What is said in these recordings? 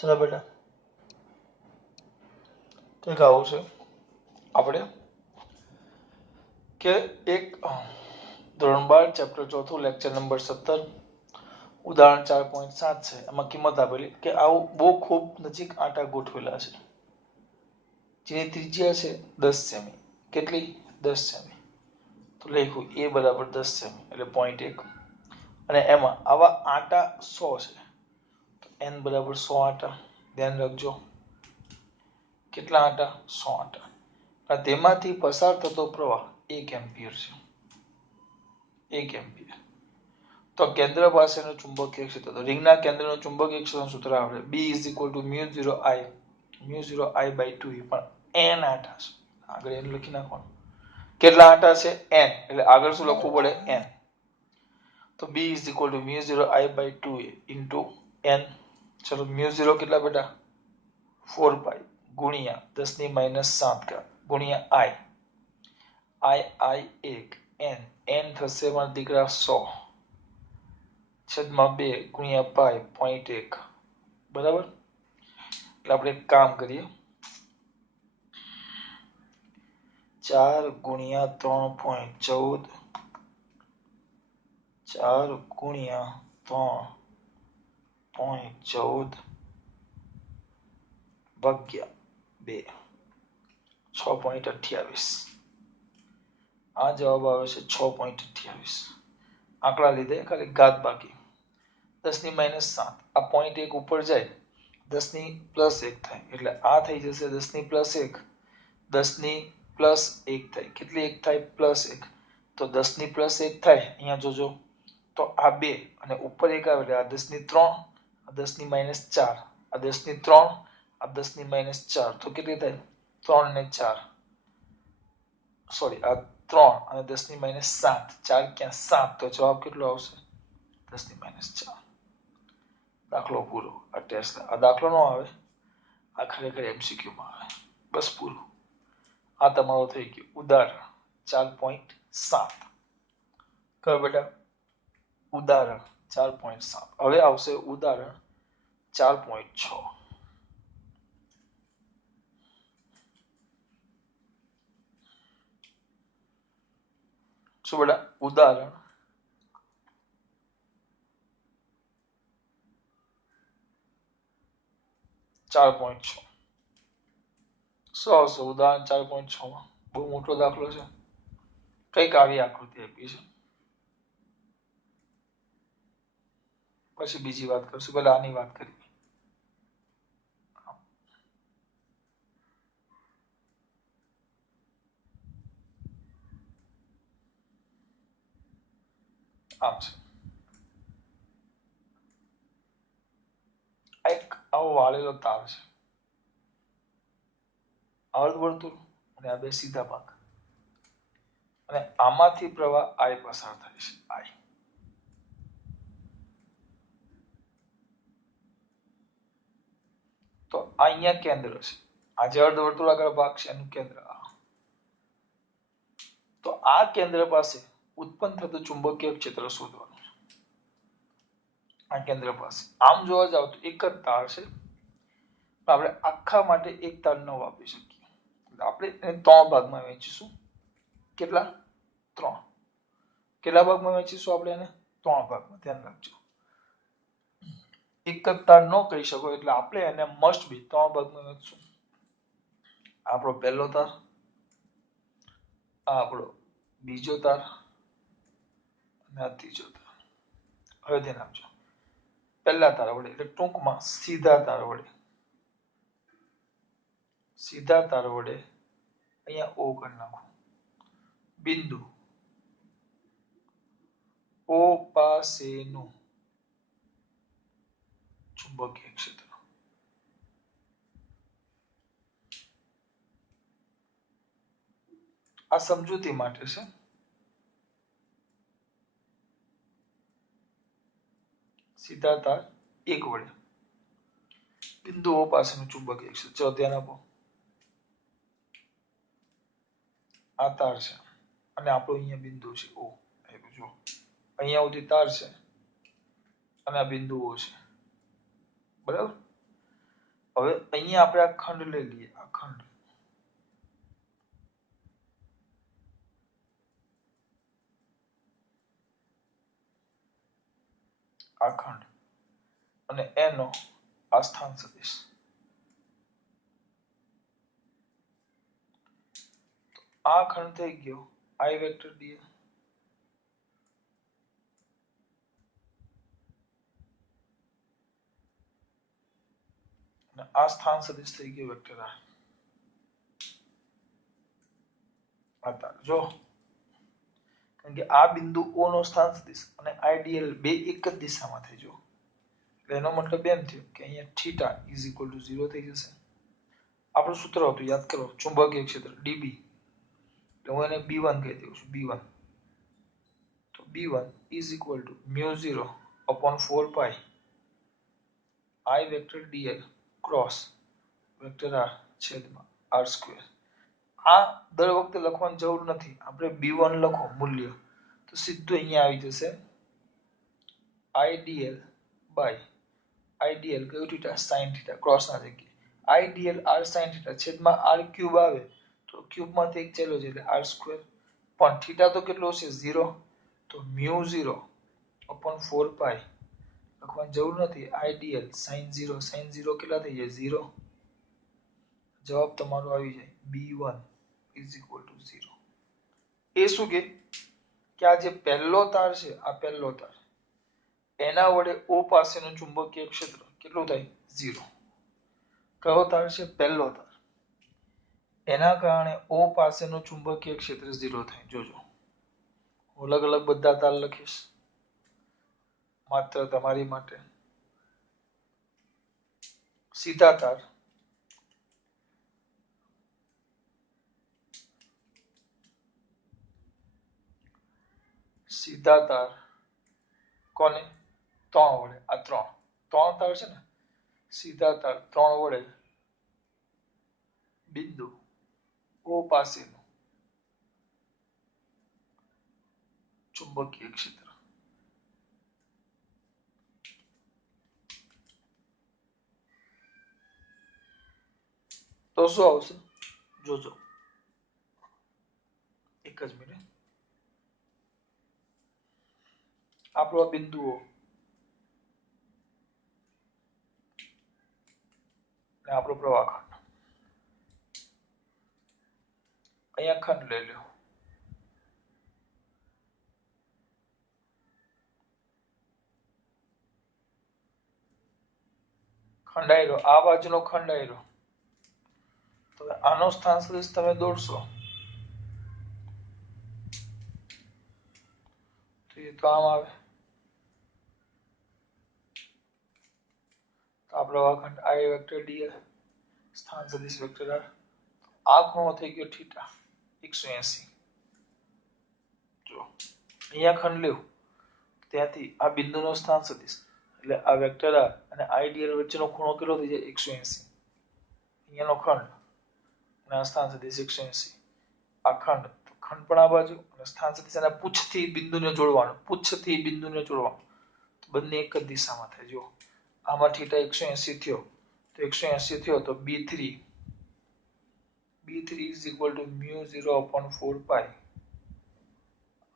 ચલો બેટા કંઈક આવું છે આપણે કે એક ધોરણ 12 ચેપ્ટર ચોથું લેક્ચર નંબર 17 ઉદાહરણ 4.7 છે. એમાં કિંમત આપેલી કે આવું બહુ ખૂબ નજીક આટા ગોઠવેલા છે જેની ત્રિજ્યા છે 10 સેમી. કેટલી? 10 સેમી. તો લખ્યું a બરાબર 10 સેમી એટલે 0.1 અને એમાં આવા આટા 100 છે તો n બરાબર 100 આટા. ધ્યાન રાખજો કેટલા આટા? 100 આટા. અને તેમાંથી પસાર થતો પ્રવાહ 1 એમ્પિયર છે. 1 એમ્પિયર. તો કેન્દ્ર પાસેનું ચુંબકીય ક્ષેત્ર તો રિંગના કેન્દ્રનું ચુંબકીય ક્ષેત્રનું સૂત્ર આવડે B μ0I/2e પણ n આટા છે. આગળ n લખી નાખવાનું. કેટલા આટા છે? n. એટલે આગળ શું લખવું પડે? n. તો B μ0I/2a into n. ચલો μ0 કેટલા બેટા? 4 પાઈ ગુણ્યા 10 - 7 ગુણ્યા I 1 n થશે મારા દીકરા 100 છેદમાં 2 ગુણ્યા પાઈ 0.1 બરાબર. એટલે આપણે એક કામ કરીએ 4 ગુણ્યા 3.14 4 ગુણ્યા 3.14 ભાગ્યા 2 6.28 આ જવાબ આવે છે 6.28. આંકડા લીધે ખાલી ઘાત બાકી 10 - 7 આ 0.1 ઉપર જાય 10 + 1 થાય એટલે આ થઈ જશે 10 + 1 10 + 1 થાય. કેટલી 1 થાય? +1. તો 10 + 1 થાય અહીંયા જોજો તો આ 2 અને ઉપર 1 આવે એટલે આ 10 - 3 આ 10 - 4 આ 10 - 3 આ 10 - 4 તો કેટલી થાય? 3 ને 4 સોરી આ 3 અને 10 - 7 4 ક્યાં 7 તો જવાબ કેટલો આવશે? 10 - 4. દાખલો પૂરો. આ ટેસ્ટ આ દાખલો નો આવે આ ખરેખર MCQ માં આવે. બસ પૂરું. આ તમારો થઈ ગયો ઉદાહરણ 4.7. કયો બેટા? ઉદાહરણ 4.7. હવે આવશે ઉદાહરણ 4.6. શું બેટા? ઉદાહરણ 4.6. શું આવશે ઉદાહરણ 4.6 માં? બહુ મોટો દાખલો છે. કઈક આવી આકૃતિ આપી છે. પછી બીજી વાત કરશું. પહેલા આની વાત કરીએ. આમ છે એક આવો વાળેલો તાર છે અર્ધવર્તુળ અને આ બે સીધા ભાગ અને આમાંથી પ્રવાહ I પસાર થાય છે. I તો અહીંયા કેન્દ્ર છે. આ જે અર્ધવર્તુળાકાર ભાગ છે એનું કેન્દ્ર તો આ કેન્દ્ર પાસે ઉત્પન્ન થતું ચુંબકીય ક્ષેત્ર શોધવાનું છે. આ કેન્દ્ર પાસે આમ જોવા જાવ તો એક જ તાર છે આપણે આખા માટે એક તાર ન વાપરી શકીએ. આપણે એને 3 ભાગમાં વહેંચીશું. કેટલા? 3. કેટલા ભાગમાં વહેંચીશું આપણે એને? 3 ભાગમાં. ધ્યાન રાખજો. એક જ તાર ન કહી શકો એટલે આપણે એને મસ્ટ બી 3 ભાગમાં વહેંચશું. આપણો પહેલો તાર, આ આપણો બીજો તાર અને આ ત્રીજો તાર. હવે ધ્યાન આપજો. પહેલા તાર વડે એટલે ટૂંકમાં સીધા તાર વડે અહીંયા O કરી નાખો. બિંદુ O પાસેનું ચુંબકીય ક્ષેત્ર આ સમજૂતી માટે છે. સીધા તાર એક વડે બિંદુ O પાસેનું ચુંબકીય ક્ષેત્ર. ચલો ધ્યાન આપો. આ તાર છે અને આપણો અહીંયા બિંદુ છે O. જો અહીંયા સુધી તાર છે અને આ બિંદુ O છે. બરાબર? હવે અહીંયા આપણે આ ખંડ લઈ લઈએ, આ ખંડ અને એનો આ સ્થાન સદિશ. આ ખંડ થઈ ગયો I વેક્ટર dl અને આ સ્થાન સદિશ થઈ ગયો વેક્ટર r. आता જો કારણ કે આ બિંદુ O નો સ્થાન સદિશ અને IDL બે એક જ દિશામાં થઈ જો એનો મતલબ એમ થયો કે અહીંયા થીટા ઇઝ ઇક્વલ ટુ 0 થઈ જશે. આપણું સૂત્ર હતું યાદ કરો, ચુંબકીય ક્ષેત્ર dB, તો હું એને B1 કહી દઉં છું, B1. તો B1 is equal to μ0 upon 4 pi I vector dl cross vector r છેદમાં r સ્ક્વેર. આ દર વખતે લખવાની જરૂર નથી, આપણે B1 લખો મૂલ્ય તો સીધું અહીંયા આવી જશે IDL બાય IDL કયું થીટા sin થીટા ક્રોસ ના જગ્યાએ IDL r sin થીટા છેદમાં r ક્યુબ આવે તો ક્યુબ માંથી એક ચાલ્યો છે એટલે r સ્ક્વેર, પણ થીટા તો કેટલો છે 0, તો μ0 upon 4 pi લખવાની જરૂર નથી, IDL sin 0 કેટલા થઈ જાય 0. જવાબ તમારો આવી જાય B1 is equal to 0. એ શું કે આ જે પહેલો તાર છે, આ પહેલો તાર એના વડે O પાસેનું ચુંબકીય ક્ષેત્ર કેટલું થાય 0. કયો તાર છે પહેલો તાર, એના કારણે O પાસેનું ચુંબકીય ક્ષેત્ર 0 થાય. જોજો અલગ અલગ બધા તાર લખીશ માત્ર તમારી માટે. સીધા તાર કોને 3 વડે, આ 3 તાર છે ને, સીધા તાર 3 વડે બિંદુ O પાસેનું ચુંબકીય ક્ષેત્ર. તો શું આવશે જોજો, એક જ મિનિટ. આપણો બિંદુઓ અને આપણો પ્રવાહ ખંડ, અહીંયા ખંડ લઈ લો, ખંડાયેલો આ બાજુનો ખંડાયેલો, તો આનો સ્થાન સદિશ તમે દોરશો તો એ તો આમ આવે, તો આ પ્રવાહ ખંડ I વેક્ટર dl સ્થાન સદિશ વેક્ટર r. આ ખૂણો થઈ ગયો થીટા 180. જો અહીંયા ખંડ લ્યો ત્યાંથી આ બિંદુનો સ્થાન સદિશ એટલે આ વેક્ટર r અને IDL વચ્ચેનો ખૂણો કેટલો થઈ જાય 180. અહીંયાનો ખંડ અને આ સ્થાન સદિશ 180. આ ખંડ પણ આ બાજુ અને સ્થાન સદિશ અને પૂછથી બિંદુને જોડવાનું, તો બંને એક જ દિશામાં થાય. જો આમાં થીટા 180 થયો તો 180 થયો તો B3 is equal to μ0 upon 4 pi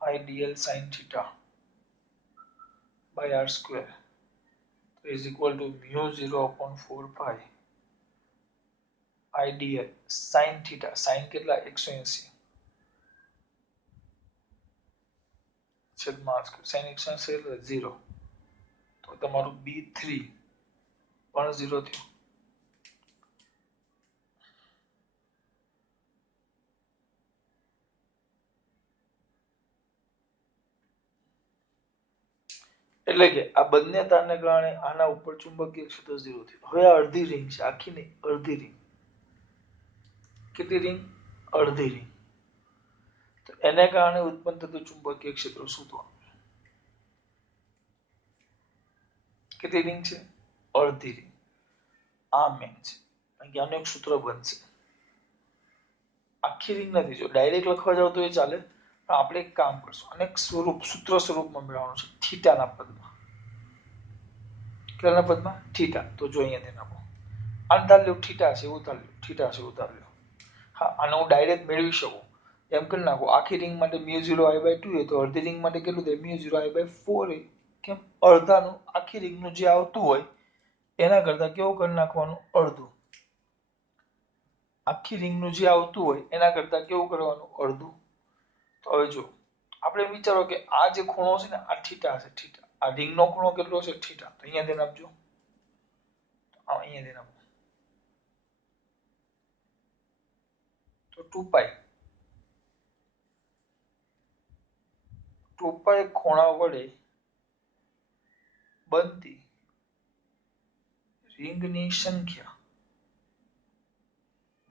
IDL sin theta by r square is equal to μ0 upon 4 pi IDL sin theta, sin કેટલા 180 છેદમાં r square, sin 180 એટલે 0, તો તમારું B3 પણ 0 થયું. એટલે કે આ બંને તારને કારણે આના ઉપર ચુંબકીય ક્ષેત્ર 0 થયું. હવે આ અડધી રિંગ છે, આખી નહીં, અડધી રિંગ. કેટલી રિંગ? અડધી રિંગ. તો એને કારણે ઉત્પન્ન થતું ચુંબકીય ક્ષેત્ર શોધવાનું. કેટલી રિંગ છે? અડધી રિંગ. આ મેન છે, કારણ કે આનું એક સૂત્ર બનશે. આખી રિંગ નથી, જો ડાયરેક્ટ લખવા જાવ તો એ ચાલે, પણ આપણે એક કામ કરશું અને સૂત્ર સ્વરૂપમાં મેળવવાનું છે થીટાના પદમાં. કેટલાના પદમાં? થીટા. તો જો અહીંયા ધ્યાન આપો, આને ધાર લ્યો થીટા છે એવું ધાર લ્યો, થીટા છે એવું ધાર લ્યો. હા, આને હું ડાયરેક્ટ મેળવી શકું એમ કરી નાખું. આખી રિંગ માટે μ0I/2 તો અડધી રિંગ માટે કેટલું થાય μ0I/4. કેમ? અડધાનું આખી રિંગનું જે આવતું હોય એના કરતા કેવું કરી નાખવાનું? અડધું. આખી રિંગનું જે આવતું હોય એના કરતા કેવું કરવાનું? અડધું. તો હવે જો આપણે વિચારો કે આ જે ખૂણો છે ને આ થીટા છે, થીટા. આ રિંગનો ખૂણો કેટલો છે? થીટા. તો અહીંયા ધ્યાન આપજો. અહીંયા ધ્યાન આપો. તો 2π ખૂણા વડે બનતી રિંગની સંખ્યા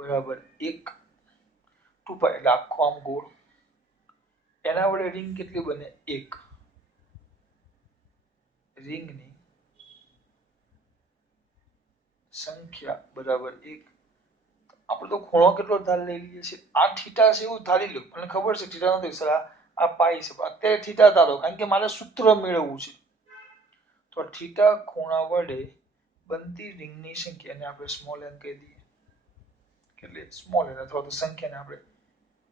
બરાબર 1. 2π એટલે આખો આમ ગોળ. એના વડે રિંગ કેટલી બને? 1. રિંગની સંખ્યા બરાબર 1. આપણે તો ખૂણો કેટલો ધાર લઈ લઈએ છીએ? આ થીટા છે એવું ધારી લો. મને ખબર છે થીટા નથી સર, આ પાઈ છે. અત્યારે થીટા ધારો કારણ કે મારે સૂત્ર મેળવવું છે. તો થીટા ખૂણા વડે બનતી રિંગની સંખ્યાને આપણે સ્મોલ n કહી દઈએ. કેટલી? સ્મોલ n, અથવા તો સંખ્યાને આપણે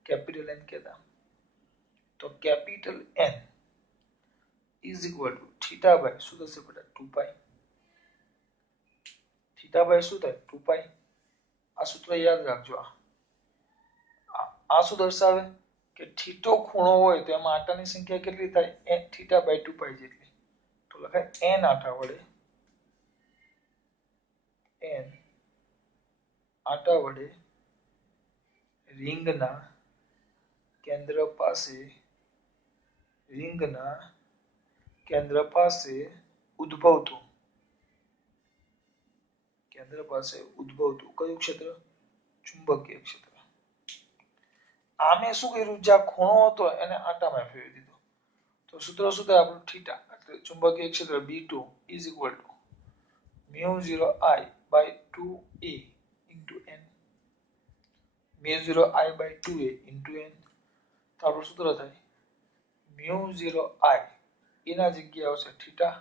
કેપિટલ n કહેતા. તો capital N is equal to theta by શું થશે બેટા? 2π. થીટા બાય શું થાય? 2π. આ સૂત્ર યાદ રાખજો. આ શું દર્શાવે? કે થીટો ખૂણો હોય તો એમાં આટાની સંખ્યા કેટલી થાય? થીટા બાય 2π જેટલી. તો લખાય n આટા વડે રિંગના કેન્દ્ર પાસે ઉદ્ભવતું કયું ક્ષેત્ર? ચુંબકીય ક્ષેત્ર. આમે શું કર્યું? જ્યાં ખૂણો હતો એને આટામાં ફેરવી દીધો. તો સૂત્ર શું થાય આપણું? થીટા. એટલે ચુંબકીય ક્ષેત્ર B2 is equal two μ0I/2a into n. μ0I/2a into n. તો આપણું સૂત્ર થાય μ0I એના જગ્યાએ આવશે થીટા,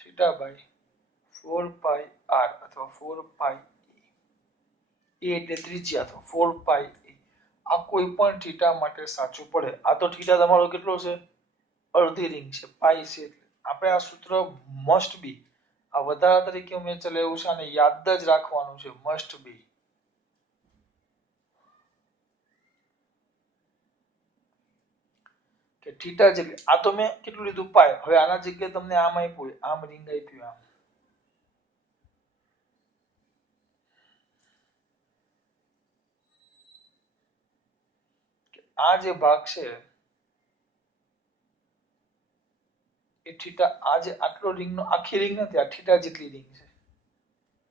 થીટા બાય 4πr અથવા 4π a એટલે ત્રિજ્યા. તો 4π આ કોઈ પણ થીટા માટે સાચું પડે. આ તો થીટા તમારો કેટલો છે? અડધી રિંગ છે, પાઈ છે. આપણે આ સૂત્ર મસ્ટ બી આ વધારા તરીકે મેં ચલાવ્યું છે અને યાદ જ રાખવાનું છે. Must be. કે થીટા જેટલી. આ તો મેં કેટલું લીધું? પાઈ. હવે આના જગ્યાએ તમને આમ આપ્યું, આમ રિંગ આપ્યું, આમ. આ જે ભાગ છે એ થીટા, આ જે આટલો રિંગનો આખી રિંગ નથી, આ થીટા જેટલી રિંગ છે.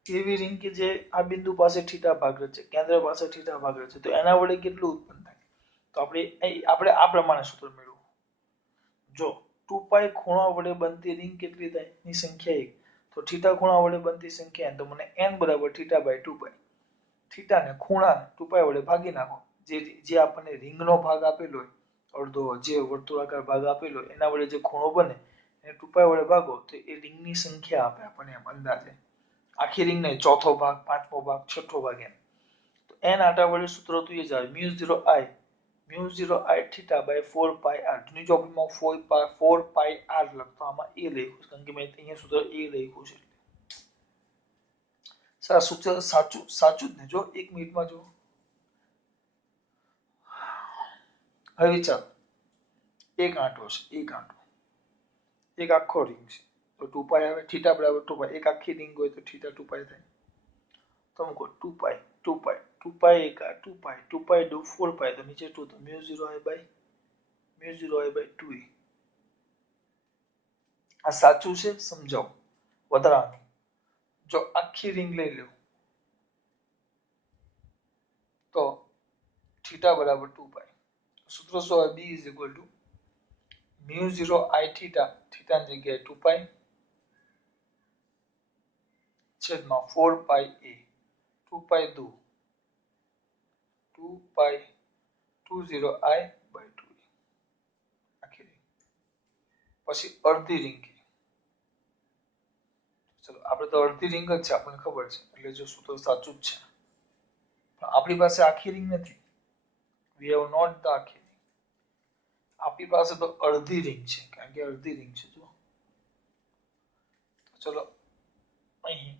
એવી રિંગ કે જે આ બિંદુ પાસે થીટા ભાગ રચે, કેન્દ્ર પાસે થીટા ભાગ રચે. તો એના વડે કેટલું ઉત્પન્ન થાય? તો આપણે આ પ્રમાણે સૂત્ર મેળવવું. જો 2π ખૂણા વડે બનતી રિંગ કેટલી થાય? ની સંખ્યા 1. તો થીટા ખૂણા વડે બનતી સંખ્યા n. તો મને n બરાબર થીટા બાય 2π. થીટાને ખૂણાને 2π વડે ભાગી નાખો. જે આપણને રિંગનો ભાગ આપેલો હોય, અડધો જે વર્તુળાકાર ભાગ આપેલો હોય એના વડે જે ખૂણો બને એને 2π વડે ભાગો તો એ રિંગની સંખ્યા આપે આપણને એમ અંદાજે. આખી રિંગ નહીં, ચોથો ભાગ, પાંચમો ભાગ, છઠ્ઠો ભાગ એમ. તો n આટા વડે સૂત્ર તો એ જ આવે μ0I થીટા બાય 4πr. ની ચોપડીમાં 4πr લખતો, આમાં એ લખ્યું કારણ કે મેં અહીંયા સૂત્ર એ લખ્યું છે. સર સૂત્ર સાચું જ ને? જો 1 મિનિટમાં જો. હવે વિચારો, એક આંટો છે, એક આખો રિંગ છે. તો 2π આવે. થીટા બરાબર 2π. એક આખી રિંગ હોય તો થીટા 2π થાય. તો મૂકો 2π 2π 2π એક 2π 2π દુ 4π. તો નીચે 2 તો μ0I/2a. આ સાચું છે? સમજાવો વધારાનું. જો આખી રિંગ લઈ લો તો થીટા બરાબર 2π. સૂત્ર શું આવે? b is equal to μ0I theta, થીટાની જગ્યાએ 2π છેદમાં 4π a. 2π દુ 2π 20I/2a. આખી રિંગ. પછી અડધી રિંગ. ચલો આપણે તો અડધી રિંગ જ છે આપણને ખબર છે એટલે જો સૂત્ર સાચું જ છે પણ આપણી પાસે આખી રિંગ નથી વી હેવ નોટ ધ આખી રિંગ આપણી પાસે તો અડધી રિંગ છે કારણ કે અડધી રિંગ છે જો ચલો અહીં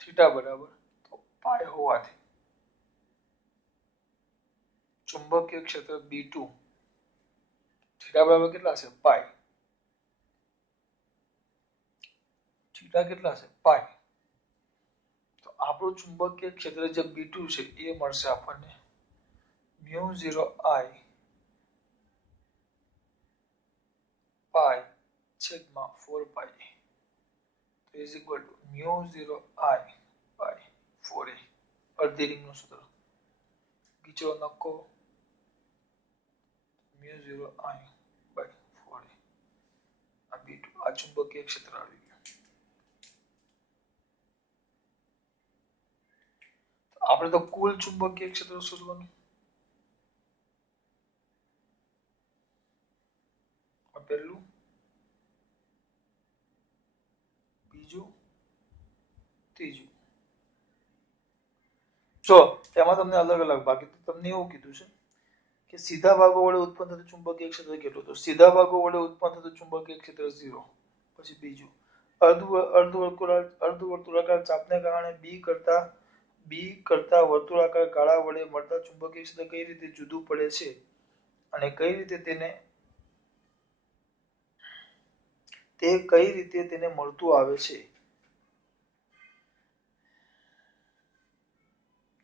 થીટા બરાબર તો પાય હોવાથી ચુંબકીય ક્ષેત્ર B2 થીટા બરાબર કેટલા છે પાય થીટા કેટલા છે પાય તો આપણું ચુંબકીય ક્ષેત્ર જે B2 છે એ મળશે આપણને μ0 I પાય છેદમાં 4 પાય is equal to μ0 I by 4a અડધી રિંગનું સૂત્ર બીજો નક્કો μ0 I by 4a આ B2 આ ચુંબકીય ક્ષેત્ર આવી ગયું આપણે તો કુલ ચુંબકીય ક્ષેત્ર શોધવાનું પહેલું બીજું ત્રીજું જો તેમાં તમને અલગ અલગ બાકી તો તમને એવું કીધું છે કે સીધા ભાગો વડે ઉત્પન્ન થતું ચુંબકીય ક્ષેત્ર કેટલું તો સીધા ભાગો વડે ઉત્પન્ન થતું ચુંબકીય ક્ષેત્ર 0 પછી બીજું અર્ધવર્તુળાકાર ચાપને કારણે બી કરતા વર્તુળાકાર ગાળા વડે મળતા ચુંબકીય ક્ષેત્ર કઈ રીતે જુદું પડે છે અને કઈ રીતે તેને મળતું આવે છે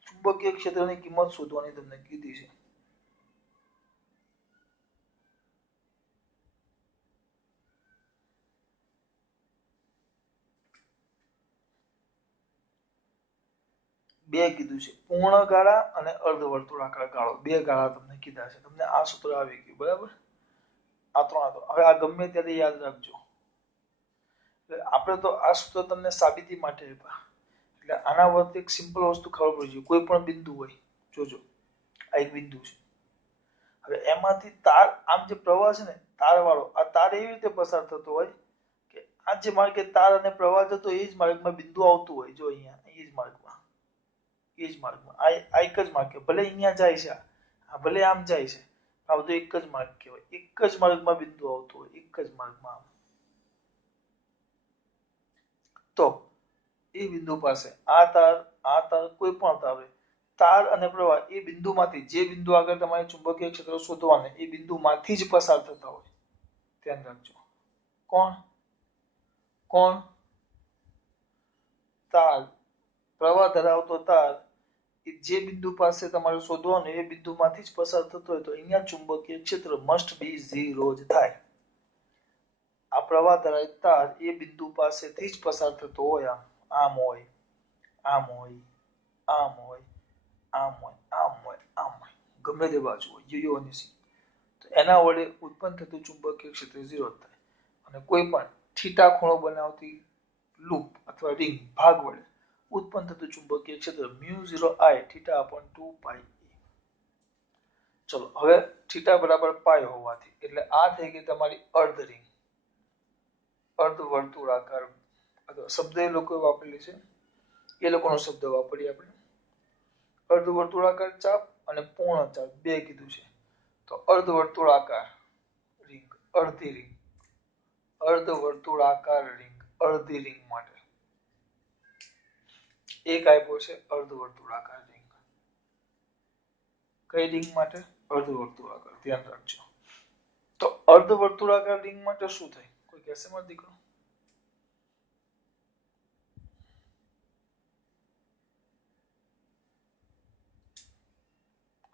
ચુંબકીય ક્ષેત્રની કિંમત શોધવાની તમને કીધી છે બે કીધું છે પૂર્ણ ગાળા અને અર્ધવર્તુળાકાર ગાળો બે ગાળા તમને કીધા છે તમને આ સૂત્ર આવી ગયું બરાબર આ ત્રણ હતો હવે આ ગમે ત્યારે યાદ રાખજો આપણે તો આ સૂત્ર તમને સાબિતી માટે આપ્યા એટલે આના વચ્ચે એક સિમ્પલ વસ્તુ ખબર પડી જોઈએ કોઈ પણ બિંદુ હોય જોજો આ એક બિંદુ છે હવે એમાંથી તાર આમ જે પ્રવાહ છે ને તાર વાળો આ તાર એવી રીતે પસાર થતો હોય કે આ જે માર્ગે તાર અને પ્રવાહ જતો એ જ માર્ગમાં બિંદુ આવતું હોય જો અહીંયા એ જ માર્ગમાં આ એક જ માર્ગ ભલે અહીંયા જાય છે ભલે આમ જાય છે આ બધું એક જ માર્ગ કહેવાય એક જ માર્ગમાં બિંદુ આવતું હોય એક જ માર્ગમાં તો એ બિંદુ પાસે આ તાર કોઈ પણ તાર હોય તાર અને પ્રવાહ એ બિંદુમાંથી જે બિંદુ આગળ તમારે ચુંબકીય ક્ષેત્ર શોધવાને એ બિંદુમાંથી જ પસાર થતા હોય ધ્યાન રાખજો કોણ તાર પ્રવાહ ધરાવતો તાર જે બિંદુ પાસે તમારે શોધવાનું એ બિંદુમાંથી જ પસાર થતો હોય તો અહીંયા ચુંબકીય ક્ષેત્ર મસ્ટ બી 0 જ થાય આ પ્રવાહ ધરાવતો તાર એ બિંદુ પાસેથી જ પસાર થતો હોય આમ હોય આમ હોય આમ હોય આમ હોય આમ હોય આમ હોય ગમે તે બાજુ હોય યુનિસી તો એના વડે ઉત્પન્ન થતું ચુંબકીય ક્ષેત્ર 0 થાય અને કોઈ પણ થીટા ખૂણો બનાવતી લૂપ અથવા રિંગ ભાગ વડે ઉત્પન્ન થતું ચુંબકીય ક્ષેત્ર μ0 I થીટા upon 2 પાઈ ચલો હવે થીટા બરાબર પાઈ હોવાથી એટલે આ થઈ ગઈ તમારી અર્ધ રિંગ અર્ધવર્તુળાકાર શબ્દ એ લોકો વાપરેલી છે એ લોકોનો શબ્દ વાપરીએ આપણે અર્ધવર્તુળાકાર ચાપ અને પૂર્ણ ચાપ બે કીધું છે તો અર્ધવર્તુળાકાર રિંગ અડધી રિંગ અર્ધવર્તુળાકાર રિંગ અડધી રિંગ માટે એક આપ્યો છે અર્ધવર્તુળાકાર રિંગ કઈ રિંગ માટે અર્ધવર્તુળાકાર ધ્યાન રાખજો તો અર્ધવર્તુળાકાર રિંગ માટે શું થાય કોઈ કહેશે મારો દીકરો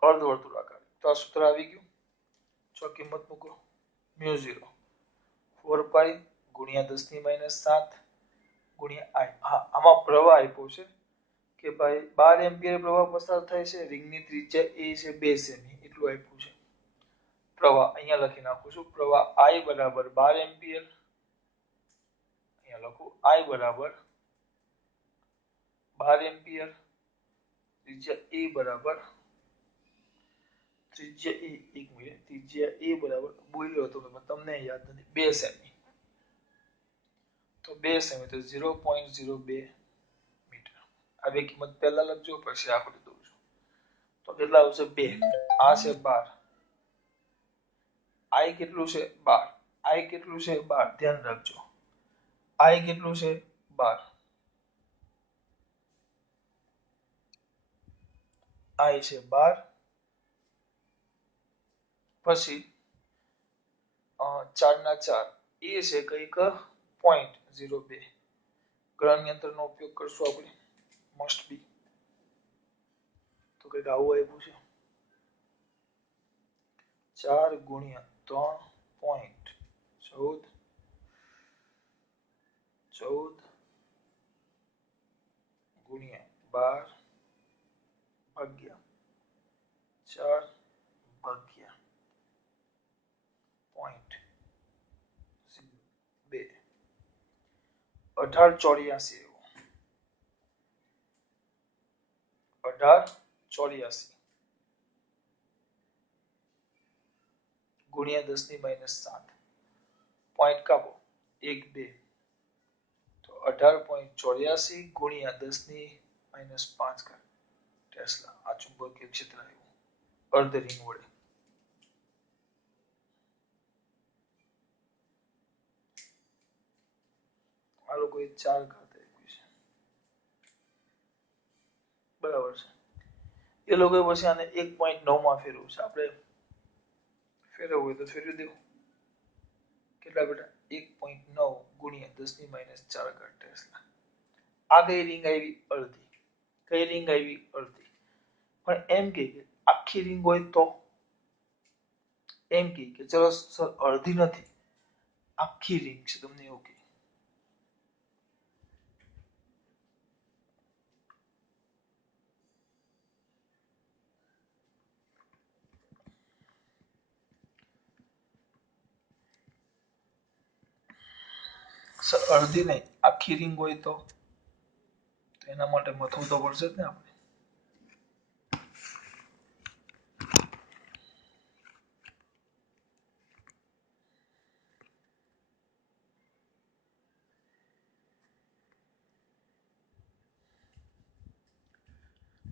અર્ધવર્તુળાકાર તો આ સૂત્ર આવી ગયું જો કિંમત મૂકો μ0 4 પાઈ ગુણ્યા 10⁻7 ગુણ્યા I હા આમાં પ્રવાહ આપ્યો છે કે ભાઈ 12 એમ્પિયર પ્રવાહ પસાર થાય છે રિંગની ત્રિજ્યા એ છે 2 સેમી એટલું આપ્યું છે પ્રવાહ અહીંયા લખી નાખું છું પ્રવાહ I બરાબર 12 એમ્પિયર અહીંયા લખું I બરાબર 12 એમ્પિયર ત્રિજ્યા એ બરાબર ત્રિજ્યા એક મિનિટ ત્રિજ્યા એ બરાબર બોલ્યો હતો તમને યાદ નથી 2 સેમી તો 2 સેમી તો 0.02 મીટર. આ બે કિંમત પહેલા લખજો પછી આકૃતિ દઉં છું. તો કેટલા આવશે 2. આ છે 12. I કેટલું છે 12. I કેટલું છે 12 ધ્યાન રાખજો. I કેટલું છે 12. I છે 12. પછી 4 ના 4 એ છે કઈક 0.02. ગ્રહણ યંત્રનો ઉપયોગ કરશું આપણે. Must be. તો કઈક આવું આપ્યું છે. 4 ગુણ્યા 3.14 ગુણ્યા 12 ભાગ્યા 4 ભાગ્યા 0.02 1884 એવું. 1884 ગુણ્યા 10⁻7 પોઈન્ટ કાપો 1 2 તો 18.84 ગુણ્યા 10⁻5 ટેસ્લા આ ચુંબકીય ક્ષેત્ર આવ્યું અર્ધ રિંગ વડે. આ લોકોએ 4 ઘાત આપ્યું છે બરાબર છે. એ લોકોએ પછી આને 1.9 માં ફેરવું છે. આપણે ફેરવવું હોય તો ફેરવી દેવું. કેટલા બેટા 1.9 ગુણ્યા 10⁻4 ટેસ્લા. આ કઈ રિંગ આવી અડધી. કઈ રિંગ આવી અડધી. પણ એમ કે આખી રિંગ હોય તો એમ કે ચલો સર અડધી નથી આખી રિંગ છે તમને એવું કે સર અડધી નહીં આખી રિંગ હોય તો એના માટે મથવું તો પડશે જ ને આપણે.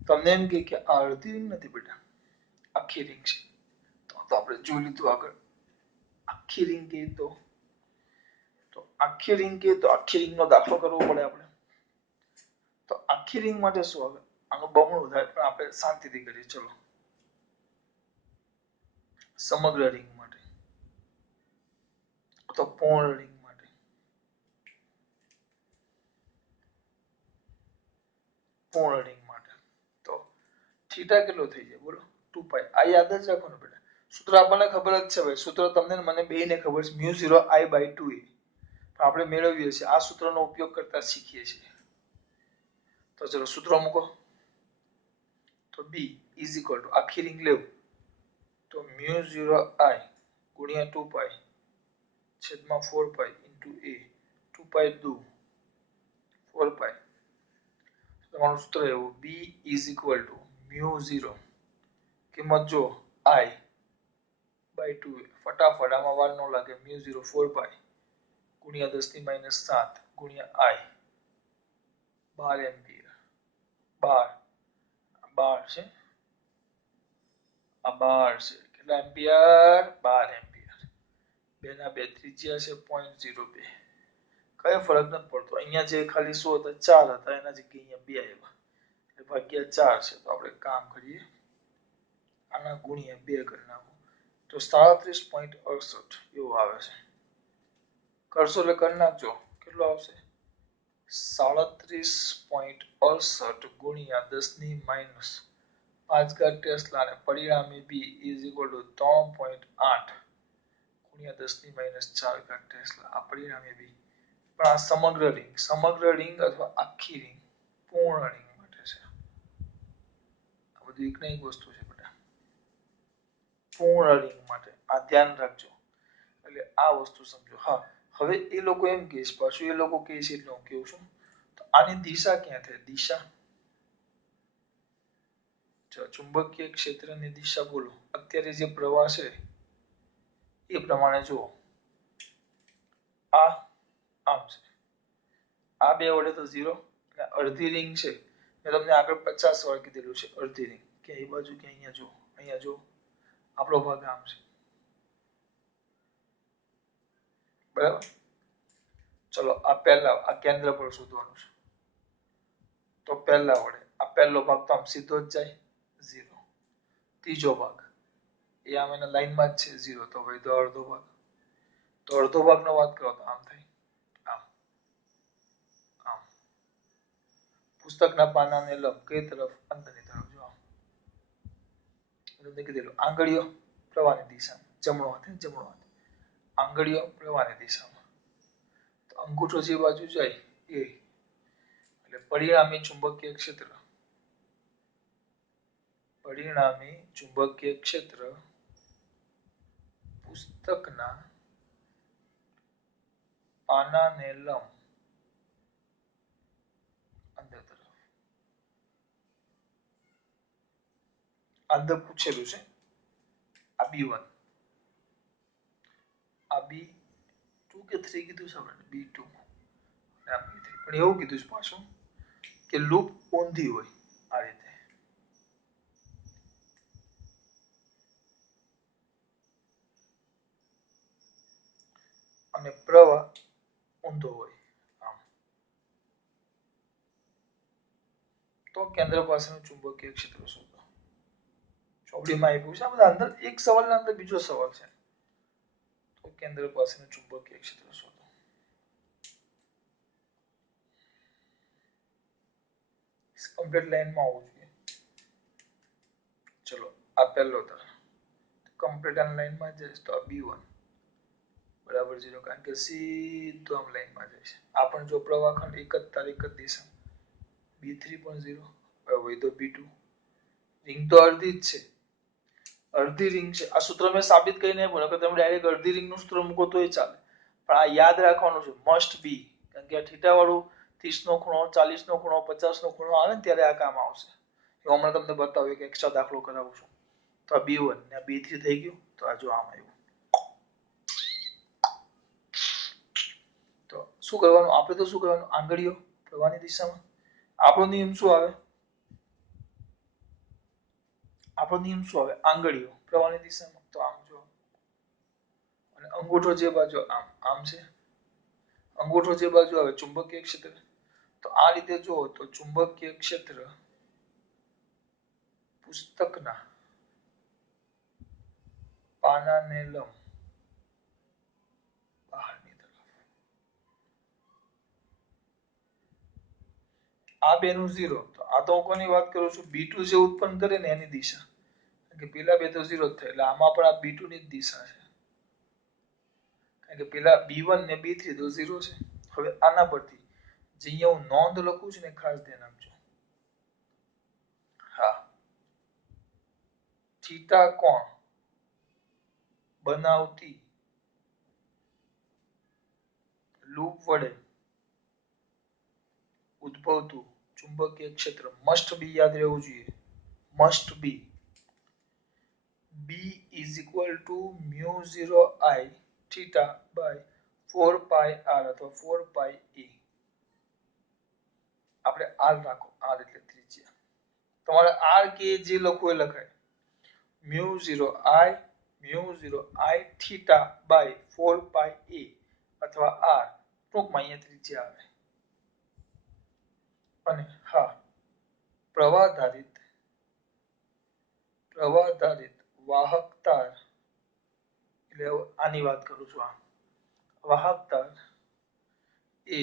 તમને એમ કે આ અડધી રિંગ નથી બેટા આખી રિંગ છે. તો આપણે જોઈ લીધું આગળ. આખી રિંગ કે તો આખી રિંગ કે તો આખી રિંગનો દાખલો કરવો પડે આપણે. તો આખી રિંગ માટે શું આવે આનું બમણું થાય પણ આપણે શાંતિથી કરીએ. ચલો સમગ્ર રિંગ માટે તો પૂર્ણ રિંગ માટે પૂર્ણ રિંગ માટે તો થીટા કેટલો થઈ જાય બોલો 2π. આ યાદ જ રાખો ને બેટા. સૂત્ર આપણને ખબર જ છે ભાઈ. સૂત્ર તમને મને બેયને ખબર છે μ0I/2a. આપણે મેળવીએ છીએ આ સૂત્રનો ઉપયોગ કરતા શીખીએ છીએ. તો ચલો સૂત્ર મૂકો. તો b = આખી રિંગ લેવું તો μ0I ગુણ્યા 2π છેદમાં 4π * a 2π દુ 4π. તમારું સૂત્ર એવું b = μ0 કિંમત જો I/2 ફટાફટ આમાં વાર ન લાગે μ0 4π ગુણ્યા 10⁻7 ગુણ્યા I 12 એમ્પિયર 12 છે આ 12 છે કેટલા એમ્પિયર 12 એમ્પિયર. 2 ના 2 ત્રિજ્યા છે 0.02. કઈ ફરક નથી પડતો. અહીંયા જે ખાલી શું હતા 4 હતા એના જગ્યાએ અહીંયા 2 આવ્યા એટલે ભાગ્યા 4 છે. તો આપણે કામ કરીએ આના ગુણ્યા 2 કરી નાખો તો 37.68 એવું આવે છે. કરશો એટલે કરી નાખજો કેટલું આવશે 37.68 ગુણ્યા 10⁻5 ટેસ્લા અને પરિણામે b = 3.8 ગુણ્યા 10⁻4 ટેસ્લા. આ પરિણામે b. પણ આ સમગ્ર રિંગ અથવા આખી રિંગ પૂર્ણ રિંગ માટે છે. આ બધું એક ને એક વસ્તુ છે બેટા. પૂર્ણ રિંગ માટે આ ધ્યાન રાખજો. એટલે આ વસ્તુ સમજો. હા હવે એ લોકો એમ કહે છે પાછું એ લોકો કહે છે એટલે હું કહું છું. તો આની દિશા ક્યાં થાય દિશા ચુંબકીય ક્ષેત્રની દિશા બોલો. અત્યારે જે પ્રવાહ છે એ પ્રમાણે જુઓ આ આમ છે આ બે વડે તો 0 એટલે અડધી રિંગ છે મેં તમને આગળ 50 વાર કીધેલું છે અડધી રિંગ કે એ બાજુ કે અહીંયા જો આપણો ભાગ આમ છે બરાબર ચલો આ પહેલા આ કેન્દ્ર પર શોધવાનું છે તો પહેલા વડે આ પહેલો ભાગ તો આમ સીધો જ જાય 0 ત્રીજો ભાગ એ આમ એના લાઈનમાં જ છે 0 તો વધ્યો અડધો ભાગ તો અડધો ભાગનો વાત કરો તો આમ થાય આમ આમ પુસ્તકના પાનાને લંબ કઈ તરફ અંદરની તરફ જો આમ તમને કીધેલું આંગળીઓ પ્રવાહની દિશામાં જમણો હાથ આંગળીઓ પ્રવાહની દિશામાં તો અંગૂઠો જે બાજુ જાય એ એટલે પરિણામી ચુંબકીય ક્ષેત્ર પુસ્તકના પાનાને લંબ અંદર તરફ અંદર પૂછેલું છે આ B1 આ B2 કે 3 કીધું છે આપણે B2 પણ એવું કીધું છે પાછું કે લૂપ ઊંધી હોય આ રીતે અને પ્રવાહ ઊંધો હોય આમ તો કેન્દ્ર પાસેનું ચુંબકીય ક્ષેત્ર શોધો ચોપડીમાં આપ્યું છે આ બધા અંદર એક સવાલના અંદર બીજો સવાલ છે તો કેન્દ્ર પાસેનું ચુંબકીય ક્ષેત્ર શોધો કમ્પ્લીટ લાઈનમાં આવવું જોઈએ ચલો આ પહેલો તાર કમ્પ્લીટ લાઈનમાં જઈશ તો આ B1 બરાબર 0 કારણ કે સીધું આમ લાઈનમાં જાય છે આ પણ જો પ્રવાહ ખંડ એક જ દિશા B3 પણ 0 હવે તો B2 રિંગ તો અડધી જ છે અડધી રિંગ છે આ સૂત્ર મેં સાબિત કરીને આપ્યું કે તમે ડાયરેક્ટ અડધી રિંગનું સૂત્ર મૂકો તોય ચાલે પણ આ યાદ રાખવાનું છે મસ્ટ બી કારણ કે આ થીટા વાળું 30 નો ખૂણો 40 નો ખૂણો 50 નો ખૂણો આવે ને ત્યારે આ કામ આવશે હું હમણાં તમને બતાવું એક એક્સ્ટ્રા દાખલો કરાવું છું તો આ B1 ને આ B3 થઈ ગયું તો આ જો આમ આવ્યું તો શું કરવાનું આપણે તો શું કરવાનું આંગળીઓ પ્રવાહની દિશામાં આપણો નિયમ શું આવે આંગળીઓ પ્રવાહની દિશામાં તો આમ જો અને અંગૂઠો જે બાજુ આમ છે અંગૂઠો જે બાજુ આવે ચુંબકીય ક્ષેત્ર તો આ રીતે જો તો ચુંબકીય ક્ષેત્ર પુસ્તકના પાનાને લંબ બહારની તરફ આ બેનું 0 તો આ તો હું કોની વાત કરું છું B2 જે ઉત્પન્ન કરે ને એની દિશા કે પેલા બે તો 0 જ થાય એટલે આમાં પણ આ B2 ની જ દિશા છે કારણ કે પેલા B1 ને B3 તો 0 છે હવે આના પરથી જે અહીંયા હું નોંધ લખું છું ને ખાસ ધ્યાન આપજો હા થીટા કોણ બનાવતી લૂપ વડે ઉદ્ભવતું ચુંબકીય ક્ષેત્ર મસ્ટ બી યાદ રહેવું જોઈએ must be B is equal to mu 0 I theta by 4 pi r અથવા 4 pi e આપણે r રાખો r એટલે ત્રિજ્યા તમારે r કે જે લખવું એ લખાય mu 0 I theta by 4 pi e અથવા r ટૂંકમાં અહીંયા ત્રિજ્યા આવે અને હા પ્રવાહ ધારિત વાહક તાર એટલે આની વાત કરું છું આ વાહક તાર એ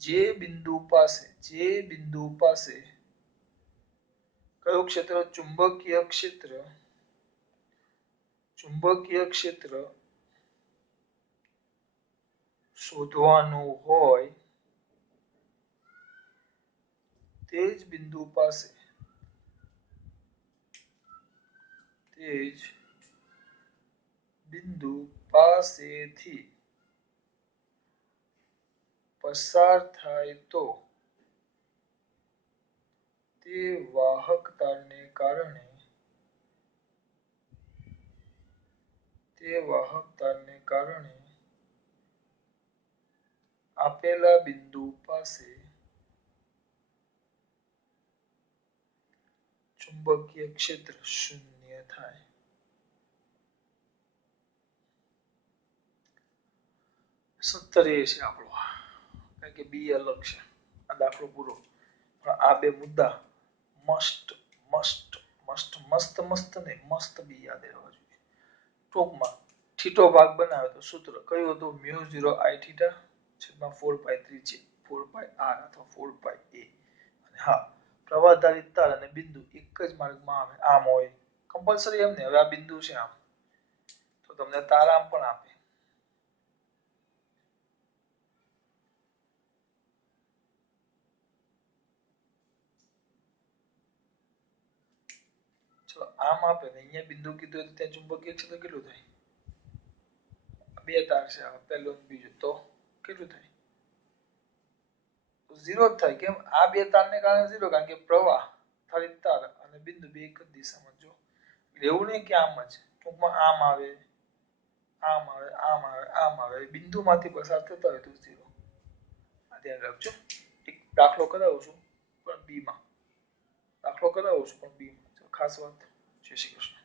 જે બિંદુ પાસે કયું ક્ષેત્ર ચુંબકીય ક્ષેત્ર શોધવાનું હોય તે જ બિંદુ પાસેથી પસાર થાય તો તે વાહક તારને કારણે આપેલા બિંદુ પાસે ચુંબકીય ક્ષેત્ર શૂન્ય થાય. સૂત્ર એ છે આપણો, કારણ કે બી અલગ છે. આ દાખલો પૂરો, પણ આ બે મુદ્દા મસ્ત મસ્ત મસ્ત મસ્ત મસ્ત ને મસ્ત બી યાદ રહેવા જોઈએ. ટૂંકમાં થીટો ભાગ બનાવે તો સૂત્ર કયું હતું? મ્યુ 0 I થીટા છેદમાં 4 પાઈ 3 છે 4 પાઈ r અથવા 4 પાઈ a. અને હા, પ્રવાહધારિત તાર અને બિંદુ એક જ માર્ગમાં આવે આમ હોય કમ્પલસરી એમ ને. હવે આ બિંદુ છે આમ, તો તમને તાર આમ પણ આપે. ચલો આમ આપે ને અહીંયા બિંદુ કીધું તો ત્યાં ચુંબકીય ક્ષેત્ર કેટલું થાય? બે તાર છે, પહેલું અને બીજું, તો કેટલું થાય? ઝીરો જ થાય. કેમ? આ બે તારને કારણે ઝીરો, કારણ કે પ્રવાહ ધારિત તાર અને બિંદુ બે એક જ દિશામાં. જો એવું નહીં કે આમ જ, ટૂંકમાં આમ આવે આમ આવે આમ આવે આમ આવે, બિંદુમાંથી પસાર થતા હોય તો ઝીરો. આ ધ્યાન રાખજો. એક દાખલો કરાવું છું પણ બી માં, દાખલો કરાવું છું પણ બી માં. ખાસ વાત. જય શ્રી કૃષ્ણ.